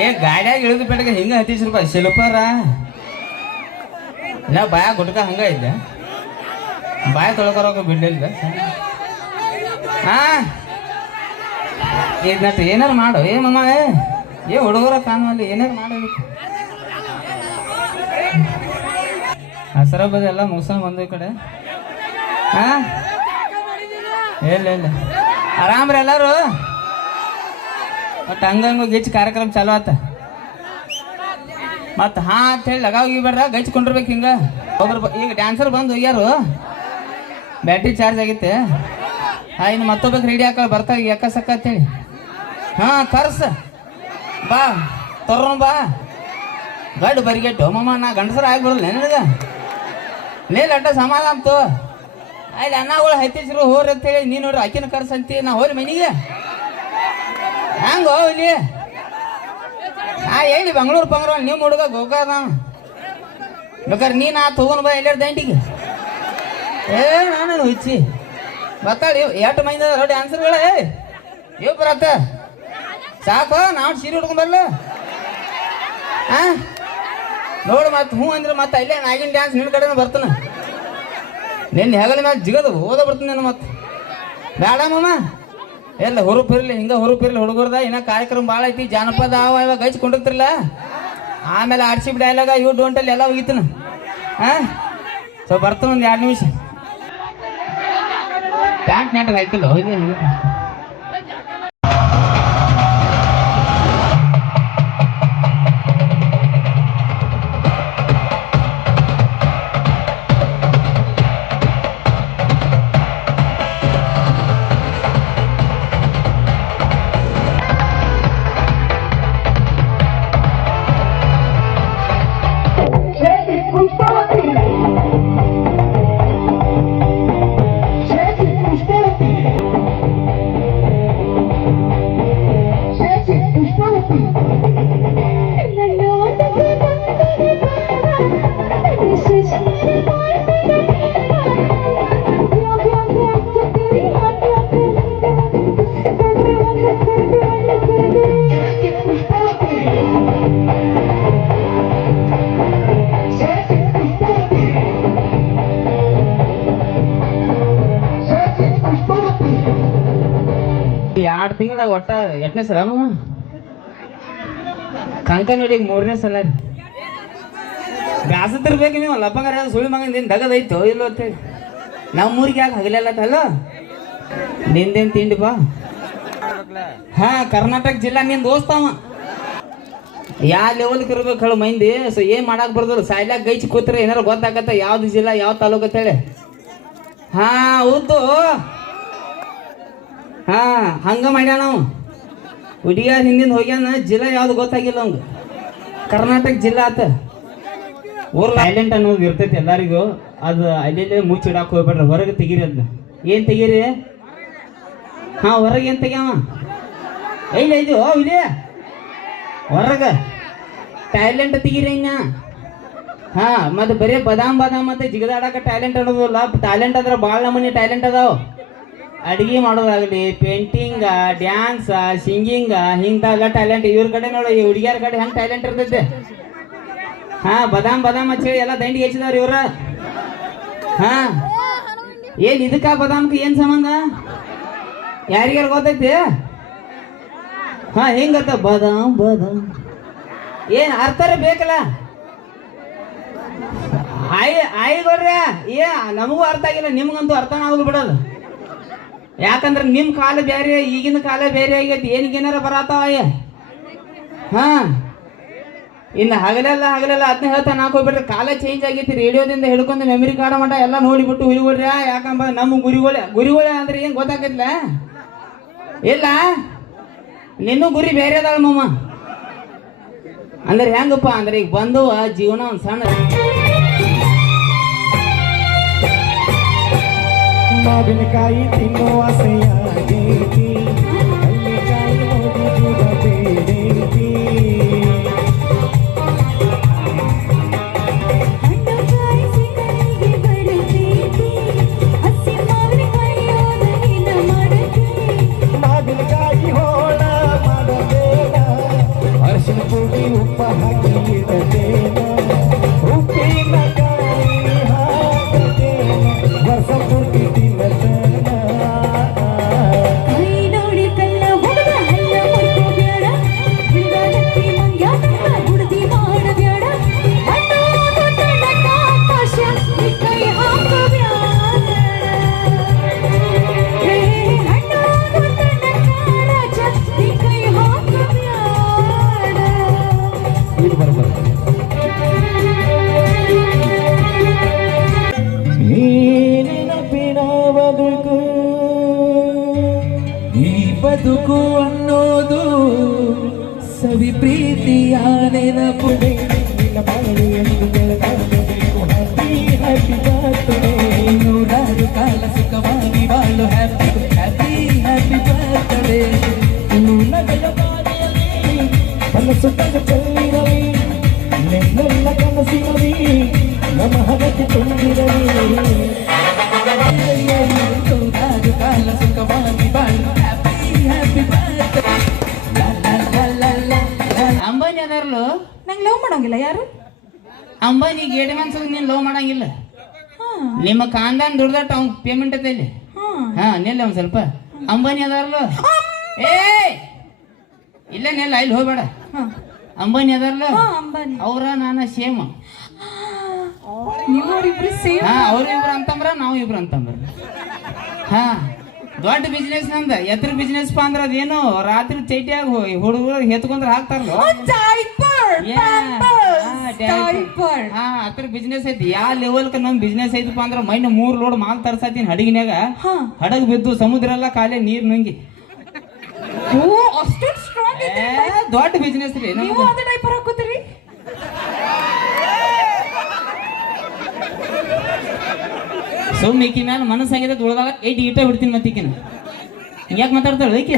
ಏ, ಗಾಡ್ಯಾಗ ಇಳಿದು ಬೆಳಗ್ಗೆ ಹಿಂಗೆ ಹತ್ತೀಸ್ ರೂಪಾಯಿ ಶಿಲ್ಪರ. ನಾ ಬಾಯ ಗುಟ್ಕ ಹಂಗ ಇಲ್ಲ ಬಾಯ ತೊಳ್ಕೊರೋಕೆ ಬಿಡ್ಲಿಲ್ಲ ಹಾ. ಇದನ್ನ ಏನಾರು ಮಾಡು. ಏ ಮಮ್ಮ ಏ ಹುಡುಗರ ಕಾಣುವಲ್ಲಿ ಏನಾರು ಮಾಡಬೇಕು ಹಸರ ಬದ ಎಲ್ಲ ಮುಗಿಸ್ಕೊಂಡು ಬಂದು ಕಡೆ. ಹಾ. ಇಲ್ಲ ಇಲ್ಲ. ಆರಾಮ್ರಿ ಎಲ್ಲರೂ? ಒಟ್ಟು ಹಂಗಂಗ ಗಿಚ್ಚ ಕಾರ್ಯಕ್ರಮ ಚಾಲು ಆತ. ಮತ್ತು ಹಾ ಅಂತ ಹೇಳಿ ಲಗಾವ್ ಬೇಡ್ರ ಗಚ್ಕೊಂಡಿರ್ಬೇಕು ಹಿಂಗೆ. ಬ- ಈಗ ಡ್ಯಾನ್ಸರ್ ಬಂದು ಯಾರು ಬ್ಯಾಟ್ರಿ ಚಾರ್ಜ್ ಆಗಿತ್ತೆ. ಹಾ, ಇನ್ನು ಮತ್ತೊಬ್ಬಕ್ಕೆ ರೆಡಿ ಹಾಕ, ಬರ್ತಾ ಯಾಕ ಸಕ್ಕ ಅಂತೇಳಿ. ಹಾ, ಕರ್ಸ. ಬಾ ತೊರ ಬಾ. ಗಡ್ ಬರಿಗೆಟ್ಟು ಮಮ್ಮ ನಾ ಗಂಡಸರ ಆಗ್ಬಿಡಲ್ಲ ನನಗೆ? ಲೇಲ್ ಅಡ್ಡ ಸಮಾಧಾನ ಅಂತು ಅಲ್ಲಿ ಅನ್ನಗಳು ಹತ್ತಿಸಿರು ಹೋರಿ ಅಂತೇಳಿ, ನೀನು ನೋಡ್ರಿ ಆಕಿನ ಕರ್ಸ ಅಂತಿ, ನಾ ಹೋರಿ ಮನಿಗೆ. ಹೆಂಗೋ ಇಲ್ಲಿ? ನಾ ಹೇಳಿ ಬೆಂಗಳೂರು ಪಂಗ್ರ ನೀವು ಹುಡುಗ ಗೋಕಾದ ಬೇಕಾದ್ರೆ ನೀನು ಆ ತಗೊಂಡ್ ಬಾ ಎಲ್ಲಾರ ದಂಟಿಗೆ ಏ, ನಾನು ಹುಚ್ಚಿ. ಬತ್ತಾಳಿ ಎಷ್ಟು ಮಂದಿ ಅದಾರ ಏ ಇವ್ ಬರತ್ತ ಸಾಕು ನಾವು ಸೀರೆ ಹುಡ್ಕೊಂಡ್ ಬರ್ಲ. ಹಾ ನೋಡು ಮತ್ತೆ ಹ್ಞೂ ಅಂದ್ರೆ ಮತ್ತೆ ಅಲ್ಲೇ ನಾಗಿನ ಡ್ಯಾನ್ಸ್ ನಿನ್ನ ಕಡೆನೂ ಬರ್ತಾನ. ನಿನ್ನ ಹೆಗಲ ಮ್ಯಾಲ ಜಿಗದು ಓದ ಬರ್ತೀನಿ ನಾನು ಮತ್ತೆ. ಬೇಡ ಮಾಮ. ಎಲ್ಲ ಹುರುಪ್ ಇರ್ಲಿ ಹಿಂಗ ಹುರುಪ್ ಇರ್ಲಿ ಹುಡುಗರ್ದ ಇನ್ನ ಕಾರ್ಯಕ್ರಮ ಭಾಳ ಐತಿ, ಜಾನಪದ ಅವ ಇವಾಗ ಹಚ್ಕೊಂಡಿರ್ತಿರಲ್ಲ ಆಮೇಲೆ ಆರ್ಸಿ ಡೈಲಾಗ ಇವ್ ಡೋಂಟಲ್ಲಿ ಎಲ್ಲ ಹೋಗಿತ್ತು ಸೊ ಬರ್ತಾನ ಒಂದು ಎರಡು ನಿಮಿಷ. ಪ್ಯಾಂಟ್ ನೆಟ್ ಆಯ್ತಲ್ಲ? ಎರಡು ತಿಂಗಳಾಗ ಒಟ್ಟ ಎಷ್ಟನೇ ಸಲ ಕಂಕನಡಿಗೆ ಮೂರನೇ ಸಲ ರೀ. ಬ್ಯಾಸತ್ತಿರ್ಬೇಕು ನೀವು, ಲಪ್ಪಂಗಾರ ಸುಳ್ಳು ಮಗನ ನಿನ್ ದಗದೈತೋ ಇಲ್ಲೋ ಅಂತೇಳಿ ನಮ್ಮ ಊರಿಗೆ ಯಾಕೆ ಹಗಲೆಲ್ಲತ್ತಲ್ಲ ನಿಂದೇನ್ ತಿಂಡಿ ಬಾ? ಹಾ, ಕರ್ನಾಟಕ ಜಿಲ್ಲಾ ನಿನ್ ದೋಸ್ತಾವ ಯಾವ ಲೆವೆಲ್ಗೆ ಇರ್ಬೇಕು ಹೇಳು ಮೈಂದಿ. ಸೊ ಏನ್ ಮಾಡಕ್ ಬರ್ದಲ್ಲ ಸಾಯ್ಲಾಗ ಗೈಚಿ ಕೂತ್ರೆ ಏನಾರ ಗೊತ್ತಾಗತ್ತ? ಯಾವ್ದು ಜಿಲ್ಲಾ, ಯಾವ ತಾಲೂಕು ಅಂತೇಳಿ ಹಾ ಹೌದು ಹಾ ಹಂಗ ಮಾಡ್ಯಾನ ನಾವು ಹುಡುಗಿಯ ಹಿಂದಿನ ಹೋಗ್ಯಾನ ಜಿಲ್ಲಾ ಯಾವ್ದು ಗೊತ್ತಾಗಿಲ್ಲ ಅವಂಗ ಕರ್ನಾಟಕ ಜಿಲ್ಲಾ ಆತ. ಊರ್ ಸೈಲೆಂಟ್ ಅನ್ನೋದು ಇರ್ತೈತಿ ಎಲ್ಲರಿಗೂ. ಅದು ಅಲ್ಲೇ ಮುಚ್ಚಿಡಾಕ್ ಹೋಗ್ಬೇಡ್ರಿ ಹೊರಗೆ ತೆಗೀರಿ ಅದನ್ನ ಏನು ತೆಗೀರಿ? ಹಾ ಹೊರಗೆ ಏನ್ ತೆಗ್ಯಾವ? ಇಲ್ಲ ಇದು? ಇಲ್ಲಿ. ಹೊರಗೆ. ಟ್ಯಾಲೆಂಟ್ ತೆಗೀರಿ ಇನ್ನ. ಹಾ ಮತ್ತೆ ಬರೀ ಬದಾಮ್ ಬದಾಮ್ ಮತ್ತೆ ಜಿಗದಾಡಕ ಟ್ಯಾಲೆಂಟ್ ಅನ್ನೋದಲ್ಲ ಟ್ಯಾಲೆಂಟ್ ಅಂದ್ರೆ ಭಾಳ ನಮೂನಿ ಟ್ಯಾಲೆಂಟ್ ಅದಾವ. ಅಡಿಗೆ ಮಾಡೋದಾಗಲಿ ಪೇಂಟಿಂಗ ಡ್ಯಾನ್ಸ್ ಸಿಂಗಿಂಗ ಹಿಂಗೆಲ್ಲ ಟ್ಯಾಲೆಂಟ್ ಇವ್ರ ಕಡೆ ನೋಡು, ಈ ಹುಡುಗಿಯರ ಕಡೆ ಹೆಂಗ್ ಟ್ಯಾಲೆಂಟ್ ಇರ್ತೈತೆ. ಹಾ, ಬದಾಮ್ ಬದಾಮ್ ಹಚ್ಚಿ ಎಲ್ಲ ದಂಡಿಗೆ ಹೆಚ್ಚಿದವ್ರ ಇವ್ರ. ಹಾ. ಏನ್ ಇದಕ್ಕ ಬದಾಮ್ಕ ಏನ್ ಸಂಬಂಧ? ಯಾರಿಗಾರ ಗೊತ್ತೈತಿ? ಹಾ ಹೆಂಗತ್ತ ಬದಾಮ್ ಬದಾಮ್. ಏನ್ ಅರ್ಥರ ಬೇಕಲ್ಲ. ಆಯ್ ಆಯ್ಗೊಡ್ರಿ ಏ, ನಮಗೂ ಅರ್ಥ ಆಗಿಲ್ಲ, ನಿಮ್ಗಂತೂ ಅರ್ಥನ ಆಗುದು ಬಿಡೋದು. ಯಾಕಂದ್ರೆ ನಿಮ್ ಕಾಲ ಬೇರೆ, ಈಗಿನ ಕಾಲ ಬೇರೆ ಆಗೈತಿ. ಏನಿಗೇನಾರ ಬರತ್ತಾವ ಹಾ? ಇನ್ನು ಹಗಲೆಲ್ಲ ಹಗಲೆಲ್ಲ ಅದನ್ನ ಹೇಳ್ತಾ ಹಾಕೋಬಿಟ್ರೆ ಕಾಲ ಚೇಂಜ್ ಆಗೈತಿ. ರೇಡಿಯೋದಿಂದ ಹಿಡ್ಕೊಂಡು ಮೆಮರಿ ಕಾರ್ಡ್ ಮಟ ಎಲ್ಲ ನೋಡಿಬಿಟ್ಟು ಹುರಿಗೊಡ್ರಿ ಯಾಕಂಬ ನಮ್ಮ ಗುರಿಗಳೇ ಗುರಿಗಳೇ ಅಂದ್ರೆ ಏನ್ ಗೊತ್ತಾಗೈತಿಲ್ಲ ಇಲ್ಲ? ನಿನ್ನೂ ಗುರಿ ಬೇರೆ ಅದಾಳ ಮಮ್ಮ ಅಂದ್ರೆ ಹೆಂಗಪ್ಪ ಅಂದ್ರೆ ಈಗ ಬಂದವ, ಜೀವನ ಒಂದು ಸಣ್ಣ बिन काही तीन वासे आगे ती. ಬದುಕು ಅನ್ನೋದು ಸವಿ ಪ್ರೀತಿಯ ನೆನಪು ನಿನ್ನ ಬಾಳು ಎಂದು ಬೆಳಗಾಗಬೇಕು ಹ್ಯಾಪಿ ಹ್ಯಾಪಿ ಬರ್ತಡೇ ನೂರಾರು ಕಾಲ ಸುಖವಾಗಿ ಬಾಳು ಹ್ಯಾಪಿ ಹ್ಯಾಪಿ ಹ್ಯಾಪಿ ಬರ್ತಡೇ ಇನ್ನು ನಗೆಯ ಬಾರಿಯಲ್ಲಿ ಮನಸ್ಸು ತಗ ಚೆಲ್ಲಿರಲಿ ನೆನ್ನೆಲ್ಲ ಕನಸಿರಲಿ ನಮ್ಮ ಹರಕೆ ತುಂಬಿರಲಿ ನೂರಾರು ಕಾಲ ಸುಖವಾಗಿ ನಂಗೆ ಲವ್ ಮಾಡಂಗಿಲ್ಲ ಯಾರು? ಅಂಬಾನಿ ಗೇಡಿ ಮನ್ಸಗ್ ನೀನು ಲವ್ ಮಾಡಂಗಿಲ್ಲ. ನಿಮ್ಮ ಕಾಂದಾನ್ ದುಡ್ದಟ್ಟು ಅವ್ನ ಪೇಮೆಂಟ್ ಐತೆ ಇಲ್ಲಿ ಹಾ ನಿಲ್ಲ ಒಂದ್ ಸ್ವಲ್ಪ. ಅಂಬಾನಿ ಅದಾರಲ್ಲ ಏ ಇಲ್ಲ ನಿಲ್ಲ ಇಲ್ಲಿ ಹೋಗ್ಬೇಡ. ಅಂಬಾನಿ ಅದಾರಲ್ಲ ಅವ್ರ ನಾನ ಸೇಮ್ ಅವ್ರಿಬ್ರು ಸೇಮ್ ಹಾ ಅವ್ರ ಇಬ್ರು ಅಂತಂದ್ರ ನಾವು ಇಬ್ರು ಅಂತಂದ್ರ. ಹಾ. ದೊಡ್ಡ ಬಿಸ್ನೆಸ್ ನಂದ ಎತ್ರ ಬಿಸ್ನೆಸ್ ಪಾ ಅಂದ್ರ ಅದೇನು ರಾತ್ರಿ ಚೈಟಿಯಾಗ ಹುಡುಗರು ಹೆತ್ಕೊಂಡ್ರೆ ಹಾಕ್ತಾರಲ್ಲ ಅದ್ರ ಬಿಸ್ನೆಸ್ ಐತಿ. ಯಾ ಲೆವೆಲ್ಕ ನಮ್ ಬಿಸ್ನೆಸ್ ಐತಪ್ಪ ಅಂದ್ರೆ ಮೈನ ಮೂರ್ ಲೋಡ್ ಮಾಲ್ ತರ್ಸತ್ತೀನಿ ಹಡಗಿನಾಗ ಹಡಗ್ ಬಿದ್ದು ಸಮುದ್ರ ಎಲ್ಲ ಕಾಲೇ ನೀರ್ ನುಂಗಿ. ದೊಡ್ಡ ಬಿಸ್ನೆಸ್ ರೀ ಡೈಪರ್ ಹಾಕೋತೀರಿ? ಸುಮ್ಮನೆ ಈಕಿ ಮ್ಯಾಲ ಮನಸ್ಸಾಗಿದೆ ಉಳ್ದಾಗ ಏಟ್ ಈಟ ಬಿಡ್ತೀನಿ ಮತ್ತೆ ಈಕಿನ. ಯಾಕೆ ಮಾತಾಡ್ತಾಳೆ ಈಕಿ?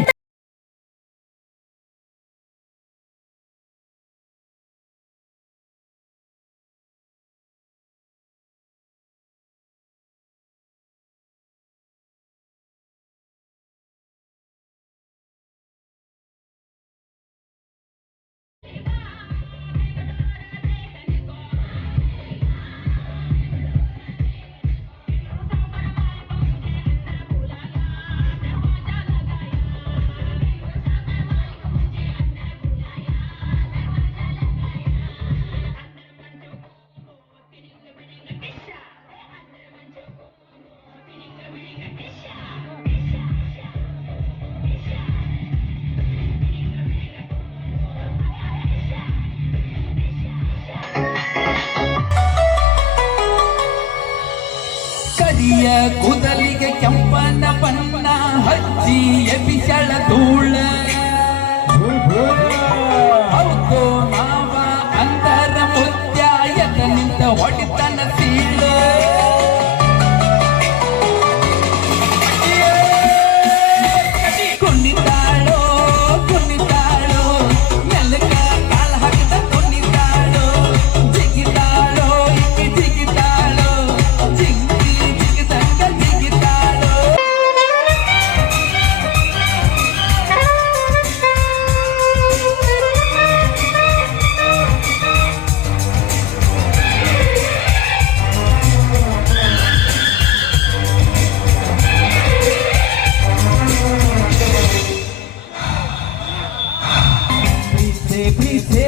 ಕೂದಲಿಗೆ ಕೆಂಪನ ಬಣ್ಣ ಹಚ್ಚಿ ಎಬಿಸಳ ಧೂಳ. ಹೌದು ಮಾವ ಅಂದರ ಮುತ್ಯ ಎದ ನಿಂತ ಹೊಡಿತನ Peace.